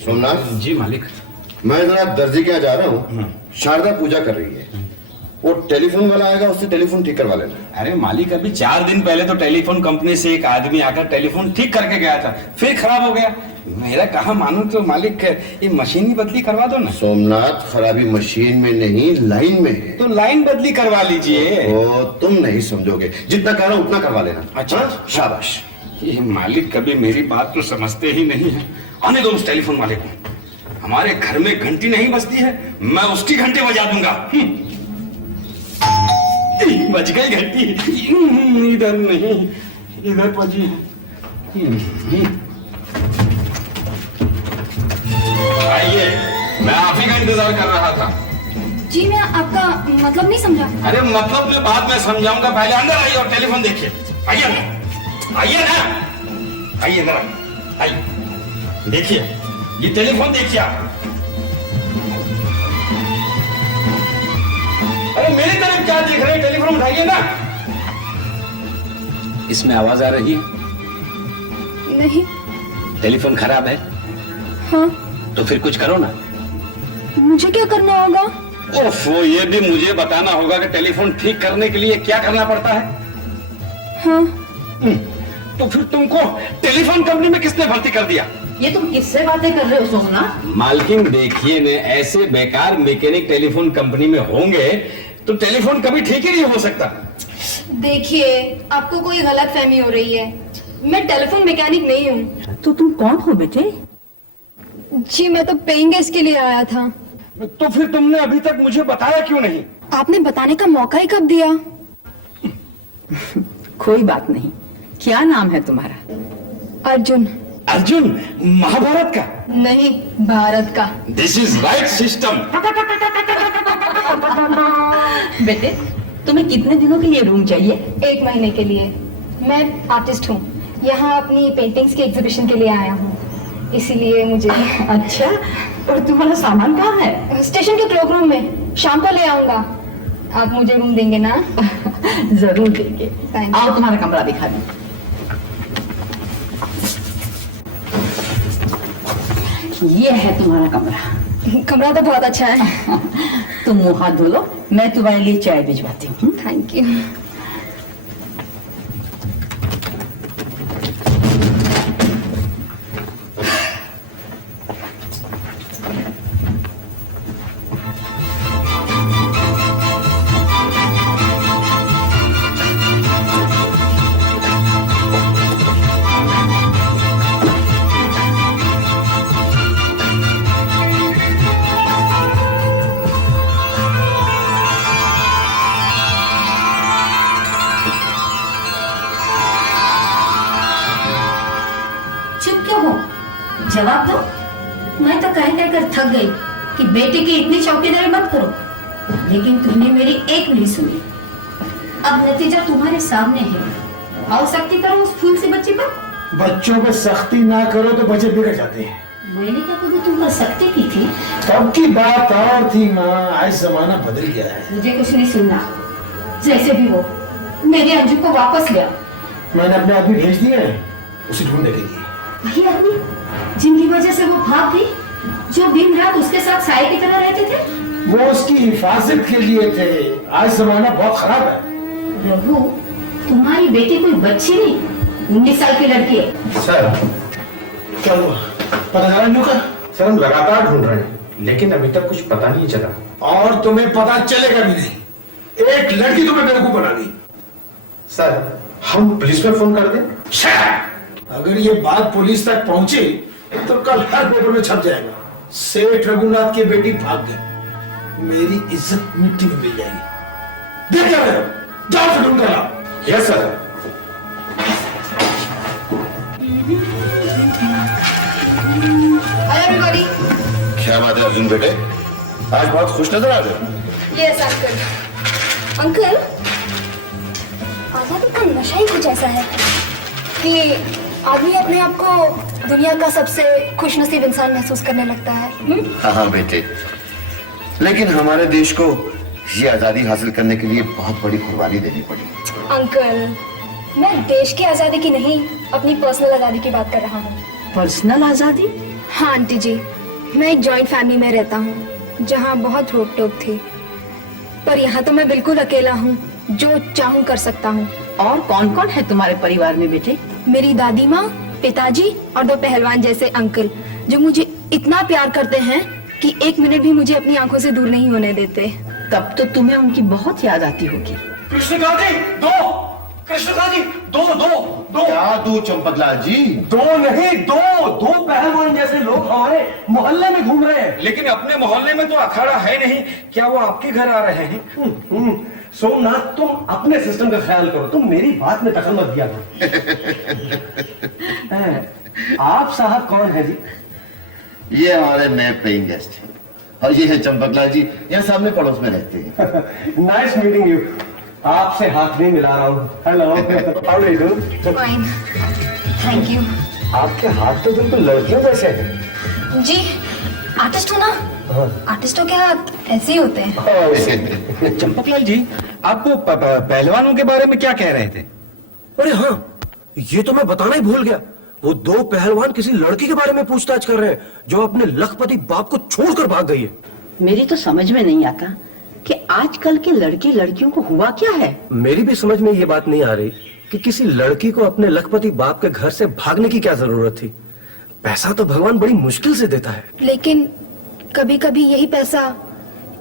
सोमनाथ जी मालिक। मैं जरा दर्जी के यहाँ जा रहा हूँ, शारदा पूजा कर रही है। वो टेलीफोन वाला आएगा, उससे टेलीफोन ठीक करवा लेना। अरे मालिक, अभी 4 दिन पहले तो टेलीफोन कंपनी से एक आदमी आकर टेलीफोन ठीक करके गया था, फिर खराब हो गया। मेरा कहा मानो तो मालिक ये मशीन ही बदली करवा दो ना। सोमनाथ, खराबी मशीन में नहीं लाइन में है। तो लाइन बदली करवा लीजिए। ओ, तुम नहीं समझोगे, जितना कह रहा हूँ उतना करवा लेना। अच्छा, हाँ? शाबाश। ये मालिक कभी मेरी बात तो समझते ही नहीं है। आने दो उस टेलीफोन वाले को। हमारे घर में घंटी नहीं बजती है, मैं उसकी घंटी बजा दूंगा। बज गई घंटी। इधर नहीं, इधर बजी है। आइए, मैं आप ही का इंतजार कर रहा था। जी मैं आपका मतलब नहीं समझा। अरे मतलब मैं बाद में समझाऊंगा, पहले अंदर आइए और टेलीफोन देखिए। आइए ना, आइए ना, आइए ना, आइए देखिए, ये टेलीफोन देखिए आप। अरे मेरी तरफ क्या देख रहे हैं? टेलीफोन उठाइए ना। इसमें आवाज आ रही है? नहीं। टेलीफोन खराब है? हाँ। तो फिर कुछ करो ना। मुझे क्या करना होगा? ओफो, ये भी मुझे बताना होगा कि टेलीफोन ठीक करने के लिए क्या करना पड़ता है। हाँ। तो फिर तुमको टेलीफोन कंपनी में किसने भर्ती कर दिया? ये तुम किससे बातें कर रहे हो सोमनाथ? मालकिन देखिए ने, ऐसे बेकार मैकेनिक टेलीफोन कंपनी में होंगे तो टेलीफोन कभी ठीक ही नहीं हो सकता। देखिए, आपको कोई गलत फहमी हो रही है। मैं टेलीफोन मैकेनिक नहीं हूँ। तो तुम कौन हो बेटे? जी मैं तो पेइंग गेस्ट के लिए आया था। तो फिर तुमने अभी तक मुझे बताया क्यों नहीं? आपने बताने का मौका ही कब दिया? कोई बात नहीं। क्या नाम है तुम्हारा? अर्जुन। अर्जुन? महाभारत का? नहीं, भारत का। This is right system. बेटे, तुम्हें कितने दिनों के लिए रूम चाहिए? 1 महीने के लिए। मैं आर्टिस्ट हूँ, यहाँ अपनी पेंटिंग्स की एग्जीबिशन के लिए आया हूँ, इसीलिए मुझे। अच्छा, और तुम्हारा सामान कहाँ है? स्टेशन के क्लॉक रूम में, शाम को ले आऊंगा। आप मुझे रूम देंगे ना? जरूर देंगे। आओ तुम्हारा कमरा दिखा दूं। ये है तुम्हारा कमरा। कमरा तो बहुत अच्छा है। तुम मुंह हाथ धो लो, मैं तुम्हारे लिए चाय भिजवाती हूँ। Thank you. जवाब दो। मैं तो कह कहकर थक गई कि बेटे की इतनी चौकीदारी मत करो, लेकिन तुमने मेरी एक नहीं सुनी। अब नतीजा तुम्हारे सामने है। और सख्ती करो उस फूल सी बच्ची पर। बच्चों पे सख्ती ना करो तो बच्चे बिगड़ जाते हैं। मैंने क्या कभी तुम पर सख्ती की थी? तब की बात और थी माँ, आज जमाना बदल गया है। मुझे कुछ नहीं सुनना। जैसे भी हो, मेरे अंजू को वापस ले आओ। मैंने अपने आदमी भेज दिए हैं उसे ढूंढने के लिए। वही आदमी जिनकी वजह से वो भाग गई, जो दिन रात उसके साथ साए की तरह रहते थे। वो उसकी हिफाजत के लिए थे। आज जमाना बहुत खराब है। रघु, तुम्हारी बेटी कोई बच्ची नहीं, 19 साल की लड़की है। सर, क्या हुआ? पता चला न्यू का? सर हम लगातार ढूंढ रहे हैं, लेकिन अभी तक कुछ पता नहीं चला। और तुम्हें पता चलेगा भी नहीं। एक लड़की तुम्हें बेवकूफ बना दी। सर, हम पुलिस में फोन कर दें? अगर ये बात पुलिस तक पहुंची तो कल हर पेपर में छप जाएगा, सेठ रघुनाथ की बेटी भाग गई। मेरी इज्जत मिट्टी में मिल जाएगी। देख क्या रहे हो? जाओ से ढूंढ कर लाओ। Yes sir. Hello everybody. क्या बात है अर्जुन बेटे, आज बहुत खुश नजर आ रहे हो। यस अंकल, आजादी का नशा ही कुछ ऐसा है कि आदमी अपने आप को दुनिया का सबसे खुशनसीब इंसान महसूस करने लगता है। हाँ बेटे, लेकिन हमारे देश को ये आजादी हासिल करने के लिए बहुत बड़ी कुर्बानी देनी पड़ी। अंकल, मैं देश की आजादी की नहीं, अपनी पर्सनल आजादी की बात कर रहा हूँ। पर्सनल आजादी? हाँ आंटी जी, मैं एक जॉइंट फैमिली में रहता हूँ जहाँ बहुत रोक टोक थी, पर यहाँ तो मैं बिल्कुल अकेला हूँ, जो चाहूँ कर सकता हूँ। और कौन कौन है तुम्हारे परिवार में बेटे? मेरी दादी माँ, पिताजी और 2 पहलवान जैसे अंकल, जो मुझे इतना प्यार करते हैं कि 1 मिनट भी मुझे अपनी आंखों से दूर नहीं होने देते। तब तो तुम्हें उनकी बहुत याद आती होगी। कृष्णकांत जी, कृष्णकांत जी, दो क्या दो चंपकलाल जी? दो पहलवान जैसे लोग हमारे मोहल्ले में घूम रहे हैं। लेकिन अपने मोहल्ले में तो अखाड़ा है नहीं, क्या वो आपके घर आ रहे हैं? सोमनाथ, तुम अपने सिस्टम का ख्याल करो, तुम मेरी बात में दखल मत दिया करो। आप साहब कौन है जी? ये हमारे नए पेइंग गेस्ट हैं, और ये है चंपकलाल जी, यहाँ सामने पड़ोस में रहते हैं। Nice meeting you. आपसे हाथ नहीं मिला रहा हूँ। Hello, how do you do? Fine, thank you. आपके हाथ तो बिल्कुल लड़कियों जैसे हैं। जी, आर्टिस्ट हो ना? आर्टिस्टों के हाथ ऐसे ही होते हैं। चंपकलाल जी, आपको पहलवानों के बारे में क्या कह रहे थे? अरे हाँ, ये तो मैं बताना ही भूल गया। वो 2 पहलवान किसी लड़की के बारे में पूछताछ कर रहे हैं जो अपने लखपति बाप को छोड़कर भाग गई है। मेरी तो समझ में नहीं आता कि आजकल के लड़के लड़कियों को हुआ क्या है। मेरी भी समझ में ये बात नहीं आ रही कि किसी लड़की को अपने लखपति बाप के घर से भागने की क्या जरूरत थी। पैसा तो भगवान बड़ी मुश्किल से देता है। लेकिन कभी कभी यही पैसा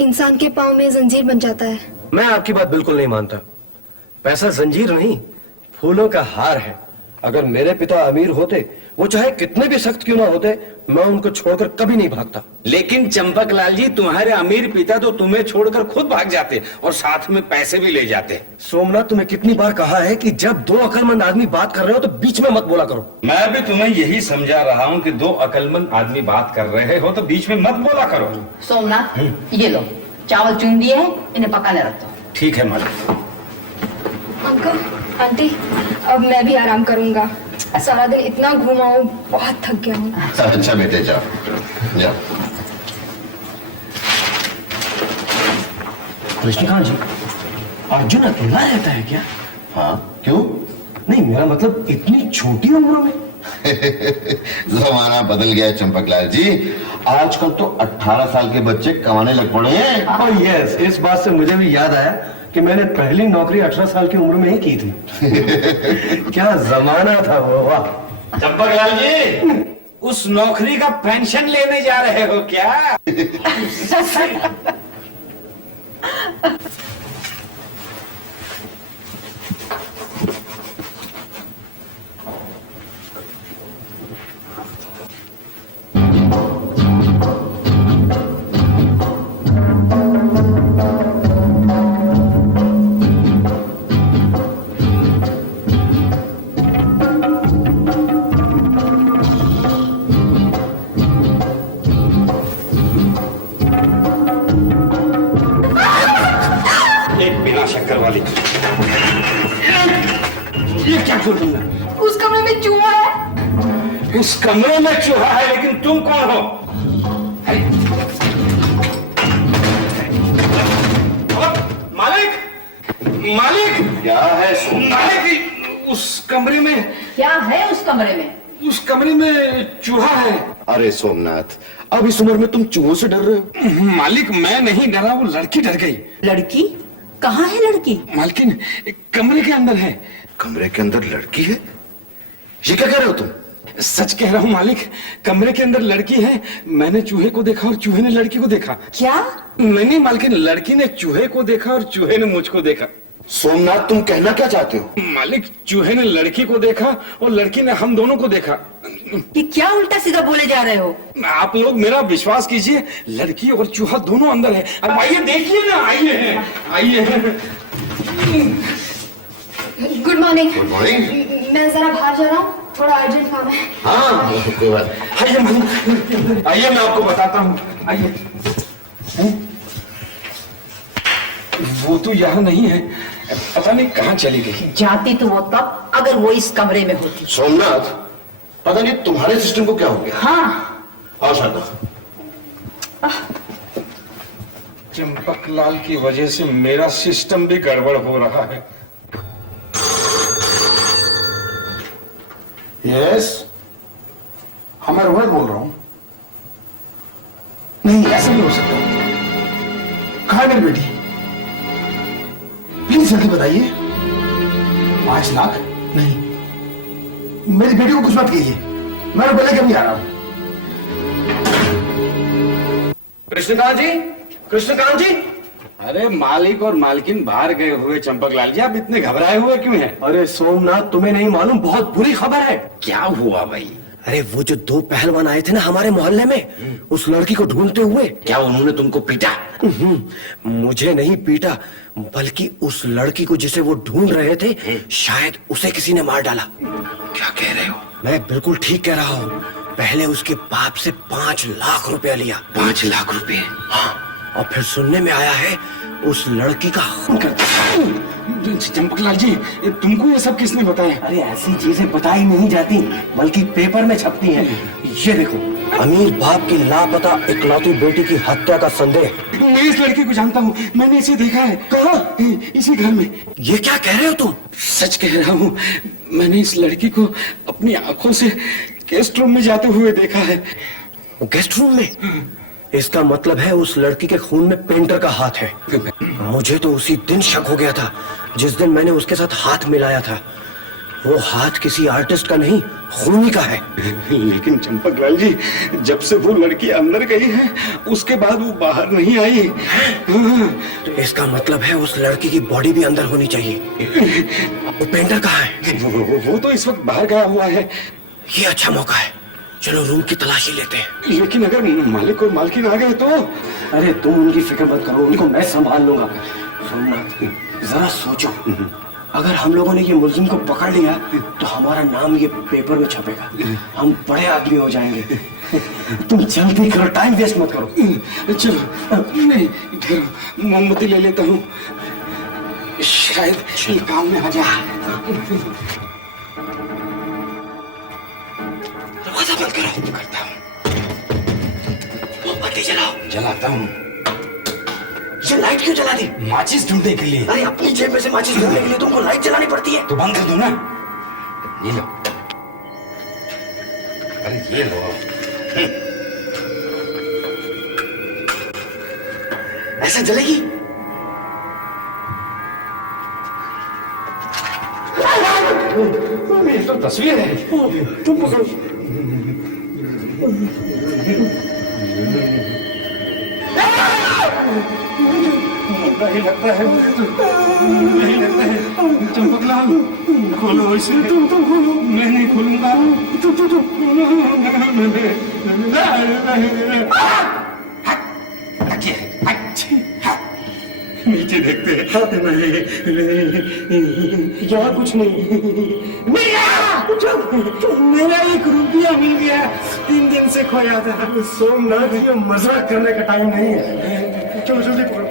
इंसान के पाँव में जंजीर बन जाता है। मैं आपकी बात बिल्कुल नहीं मानता। पैसा जंजीर नहीं, फूलों का हार है। अगर मेरे पिता अमीर होते, वो चाहे कितने भी सख्त क्यों ना होते, मैं उनको छोड़कर कभी नहीं भागता। लेकिन चंपकलाल जी, तुम्हारे अमीर पिता तो तुम्हें छोड़कर खुद भाग जाते और साथ में पैसे भी ले जाते। सोमनाथ, तुम्हें कितनी बार कहा है कि जब 2 अक्लमंद आदमी बात कर रहे हो तो बीच में मत बोला करो। मैं भी तुम्हें यही समझा रहा हूँ कि 2 अकलमंद आदमी बात कर रहे हो तो बीच में मत बोला करो। सोमनाथ, ये लो, चावल चुन दिए हैं, इन्हें पकाने रख दो। ठीक है मालिक। अंकल, आंटी, अब मैं भी आराम करूंगा। सारा दिन इतना घूमा हूँ, बहुत थक गया हूँ। अच्छा बेटे, जाओ जाओ। कृष्णकांत जी, अर्जुन अकेला रहता है क्या? हाँ, क्यों? नहीं, मेरा मतलब इतनी छोटी उम्र में। जमाना बदल गया है चंपकलाल जी। आजकल तो 18 साल के बच्चे कमाने लग पड़े हैं। ओह यस, इस बात से मुझे भी याद आया कि मैंने पहली नौकरी 18 साल की उम्र में ही की थी। क्या जमाना था वो, वाह। चंपकलाल जी, उस नौकरी का पेंशन लेने जा रहे हो क्या? बिना शक्कर वाली। ये क्या कर तुमने? उस कमरे में चूहा है। उस कमरे में चूहा है, लेकिन तुम कौन हो? मालिक, मालिक, क्या है सोमनाथ? मालिक, उस कमरे में, क्या है उस कमरे में? उस कमरे में चूहा है। अरे सोमनाथ, अब इस उम्र में तुम चूहों से डर रहे हो? मालिक, मैं नहीं डरा, वो लड़की डर गई। लड़की? कहाँ है लड़की? मालकिन, एक कमरे के अंदर है। कमरे के अंदर लड़की है? ये क्या कह रहे हो तुम? सच कह रहा हूँ मालिक, कमरे के अंदर लड़की है। मैंने चूहे को देखा और चूहे ने लड़की को देखा। क्या? नहीं मालकिन, लड़की ने चूहे को देखा और चूहे ने मुझको देखा। सोमनाथ, तुम कहना क्या चाहते हो? मालिक, चूहे ने लड़की को देखा और लड़की ने हम दोनों को देखा। ये क्या उल्टा सीधा बोले जा रहे हो? आप लोग मेरा विश्वास कीजिए, लड़की और चूहा दोनों अंदर है। अब आइए देखिए ना, आइए आइए। Good morning. Good morning. मैं जरा बाहर जा रहा हूँ, थोड़ा अर्जेंट काम है। हाँ, कोई बात। आइए मालिक, आइए, मैं आपको बताता हूँ। आइए। वो तो यहाँ नहीं है, पता नहीं कहाँ चली गई। जाती तो वो तब अगर वो इस कमरे में होती। सोमनाथ, पता नहीं तुम्हारे सिस्टम को क्या हो गया। हाँ, और शादा, चंपकलाल की वजह से मेरा सिस्टम भी गड़बड़ हो रहा है। यस, हाँ मैं रोहित बोल रहा हूं। नहीं, ऐसा नहीं हो सकता। कहाँ है मेरी बेटी? प्लीज जल्दी बताइए। 5 लाख? नहीं, मेरी बेटी को कुछ मत कीजिए, मैं बोले कभी आ रहा हूं। कृष्णकांत जी, कृष्णकांत जी। अरे मालिक और मालकिन बाहर गए हुए चंपकलाल जी, आप इतने घबराए हुए क्यों हैं? अरे सोमनाथ, तुम्हें नहीं मालूम, बहुत बुरी खबर है। क्या हुआ भाई? अरे वो जो 2 पहलवान आए थे ना हमारे मोहल्ले में, उस लड़की को ढूंढते हुए। क्या उन्होंने तुमको पीटा? मुझे नहीं पीटा, बल्कि उस लड़की को जिसे वो ढूंढ रहे थे, शायद उसे किसी ने मार डाला। क्या कह रहे हो? मैं बिल्कुल ठीक कह रहा हूँ। पहले उसके बाप से 5 लाख रुपया लिया। 5 लाख रुपए? हाँ, और फिर सुनने में आया है उस लड़की का खून कर दिया। चंपकलाल जी, तुमको ये सब किसने बताया? अरे ऐसी चीजें बताई नहीं जाती, बल्कि पेपर में छपती हैं। ये देखो, अमीर बाप की लापता इकलौती बेटी की हत्या का संदेह। मैं इस लड़की को जानता हूँ, मैंने इसे देखा है। कहाँ? इसी घर में। ये क्या कह रहे हो तुम? सच कह रहा हूँ, मैंने इस लड़की को अपनी आंखों से गेस्ट रूम में जाते हुए देखा है। गेस्ट रूम में? इसका मतलब है उस लड़की के खून में पेंटर का हाथ है। मुझे तो उसी दिन शक हो गया था जिस दिन मैंने उसके साथ हाथ मिलाया था। वो हाथ किसी आर्टिस्ट का नहीं, खूनी का है। लेकिन चंपकलाल जी, जब से वो लड़की अंदर गई है, उसके बाद वो बाहर नहीं आई। तो इसका मतलब है उस लड़की की बॉडी भी अंदर होनी चाहिए। वो पेंटर कहाँ है? वो तो इस वक्त बाहर गया हुआ है। ये अच्छा मौका है, चलो रूम की तलाशी लेते हैं। लेकिन अगर मालिक और मालकिन आ गए तो? अरे तुम उनकी फिक्र मत करो, उनको मैं संभाल लूंगा। सोमनाथ, जरा सोचो, अगर हम लोगों ने ये मुलजिम को पकड़ लिया तो हमारा नाम ये पेपर में छपेगा, हम बड़े आदमी हो जाएंगे। तुम जल्दी करो, टाइम वेस्ट मत करो। चलो, नहीं ठहरो, मोमबत्ती ले लेता हूँ, शायद ये काम में आ जाए। दरवाजा बंद करो। करता हूँ। मोमबत्ती जलाओ। जलाता हूँ। ये लाइट क्यों जला दी? माचिस ढूंढने के लिए। अरे अपनी जेब में से माचिस ढूंढने के लिए तुमको लाइट जलानी पड़ती है। तो बंद कर दो ना। ये लो। अरे ये लो। ऐसा जलेगी? ये तो तस्वीर है। तुम पकड़ो। नहीं लगता है, नहीं लगता है। चंपकलाल, खोलो इसे। तुम खोलो। मैं नहीं खोलूंगा। नीचे देखते हैं। यहाँ कुछ नहीं। मेरा 1 रुपया मिल गया, 3 दिन से खोया था। सोमनाथ, ये मजाक करने का टाइम नहीं है। चलो जल्दी पकड़ो।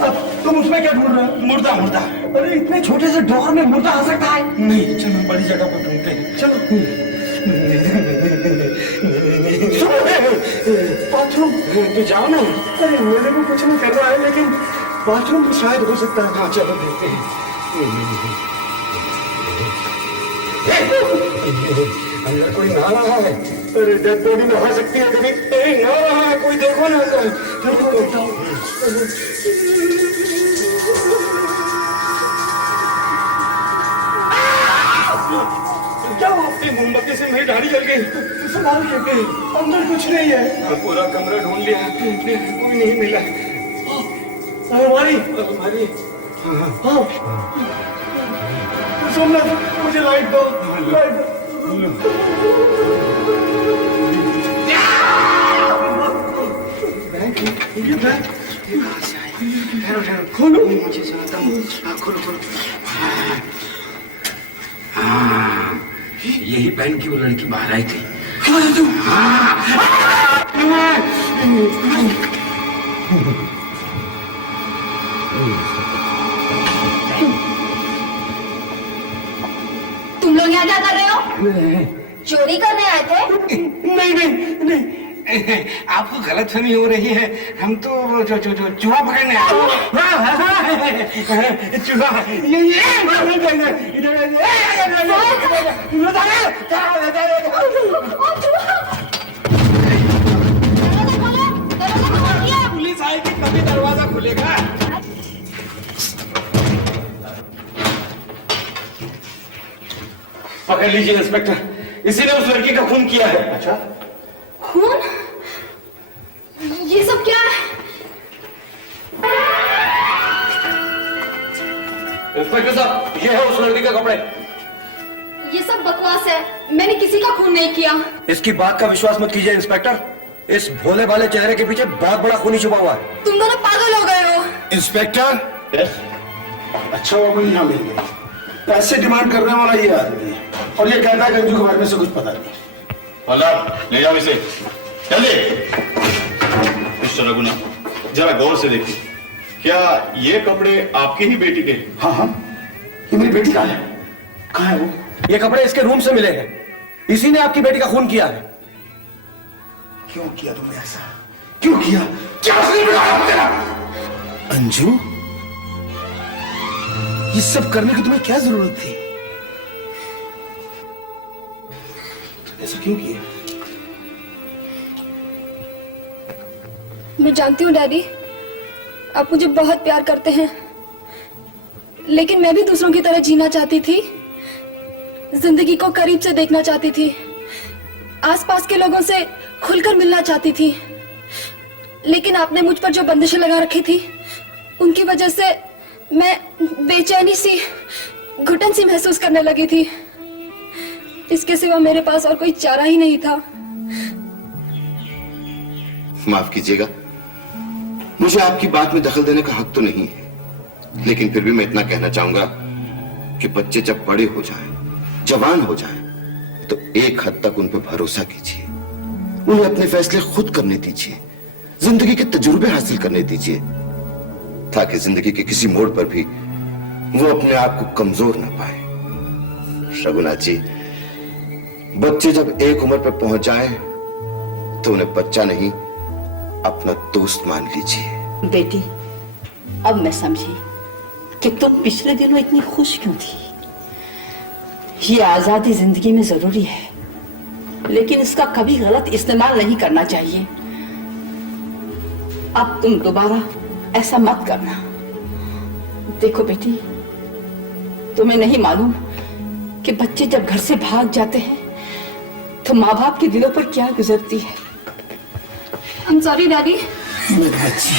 अब तुम उसमें क्या ढूंढ रहे हो? मुर्दा मुर्दा। अरे इतने छोटे से ड्रॉर में मुर्दा आ सकता है? नहीं, चलो बड़ी जगह पर ढूंढते हैं। चलो। बाथरूम तो जाओ ना। अरे मेरे को कुछ नहीं करना है, लेकिन बाथरूम भी शायद हो सकता है। हाँ चलो देखते हैं। अंदर कोई नहा रहा है। अरे डेड बॉडी नहा सकती है कभी? नहा रहा है कोई, देखो ना। क्या हुआ? मोमबत्ती से मेरी दाढ़ी जल गई। अंदर कुछ नहीं है। पूरा कमरा ढूंढ लिया, कोई नहीं मिला। हमारी हमारी हाँ। सोमनाथ, मुझे लाइट दो, लाइट दो। ये बैग खोलो। मुझे सुनाता हूँ। खोलो खोलो। हाँ, यही पहन के वो लड़की बाहर आई थी। तुम लोग यहाँ क्या कर रहे हो? चोरी करने आए थे? नहीं नहीं नहीं, आपको गलतफहमी हो रही है, हम तो चूहा पकड़ने आए हैं। चूहा पुलिस आएगी तभी दरवाजा खुलेगा। पकड़ लीजिए इंस्पेक्टर, इसी ने उस लड़की का खून किया है। अच्छा, खून? ये सब क्या है? इंस्पेक्टर साहब, ये है उस लड़की का कपड़े। ये सब बकवास है, मैंने किसी का खून नहीं किया। इसकी बात का विश्वास मत कीजिए इंस्पेक्टर, इस भोले भाले चेहरे के पीछे बहुत बड़ा खूनी छुपा हुआ है। तुम दोनों पागल हो गए हो। इंस्पेक्टर, अच्छा वो मुझे यहाँ मिल गया। पैसे डिमांड करने वाला ये आदमी है और ये कहता है कि अंजू के बारे में से कुछ पता नहीं। ले जाओ इसे, चलिए। मिस्टर रघुनाथ, जरा गौर से देखिए, क्या ये कपड़े आपकी ही बेटी के? हाँ हाँ, ये मेरी बेटी कहाँ है? कहाँ है वो? ये कपड़े इसके रूम से मिले हैं, इसी ने आपकी बेटी का खून किया है। क्यों किया तुमने ऐसा? क्यों किया? क्या असली बिगाड़ा तेरा? अंजू, ये सब करने की तुम्हें क्या जरूरत थी? ऐसा क्यों किया? मैं जानती हूँ डैडी, आप मुझे बहुत प्यार करते हैं, लेकिन मैं भी दूसरों की तरह जीना चाहती थी, जिंदगी को करीब से देखना चाहती थी, आसपास के लोगों से खुलकर मिलना चाहती थी। लेकिन आपने मुझ पर जो बंदिशें लगा रखी थी, उनकी वजह से मैं बेचैनी सी, घुटन सी महसूस करने लगी थी। इसके सिवा मेरे पास और कोई चारा ही नहीं था। माफ कीजिएगा, मुझे आपकी बात में दखल देने का हक तो नहीं है, लेकिन फिर भी मैं इतना कहना चाहूंगा कि बच्चे जब बड़े हो जाएं, जवान हो जाएं, तो एक हद तक उन पर भरोसा कीजिए, उन्हें अपने फैसले खुद करने दीजिए, जिंदगी के तजुर्बे हासिल करने दीजिए, ताकि जिंदगी के किसी मोड़ पर भी वो अपने आप को कमजोर ना पाए। रघुनाथ जी, बच्चे जब एक उम्र पर पहुंच जाएं, तो उन्हें बच्चा नहीं, अपना दोस्त मान लीजिए। बेटी, अब मैं समझी कि तुम पिछले दिनों इतनी खुश क्यों थी। ये आजादी जिंदगी में जरूरी है, लेकिन इसका कभी गलत इस्तेमाल नहीं करना चाहिए। अब तुम दोबारा ऐसा मत करना। देखो बेटी, तुम्हें नहीं मालूम कि बच्चे जब घर से भाग जाते हैं तो माँ बाप के दिलों पर क्या गुजरती है। I'm sorry, daddy. मेरे बच्चे,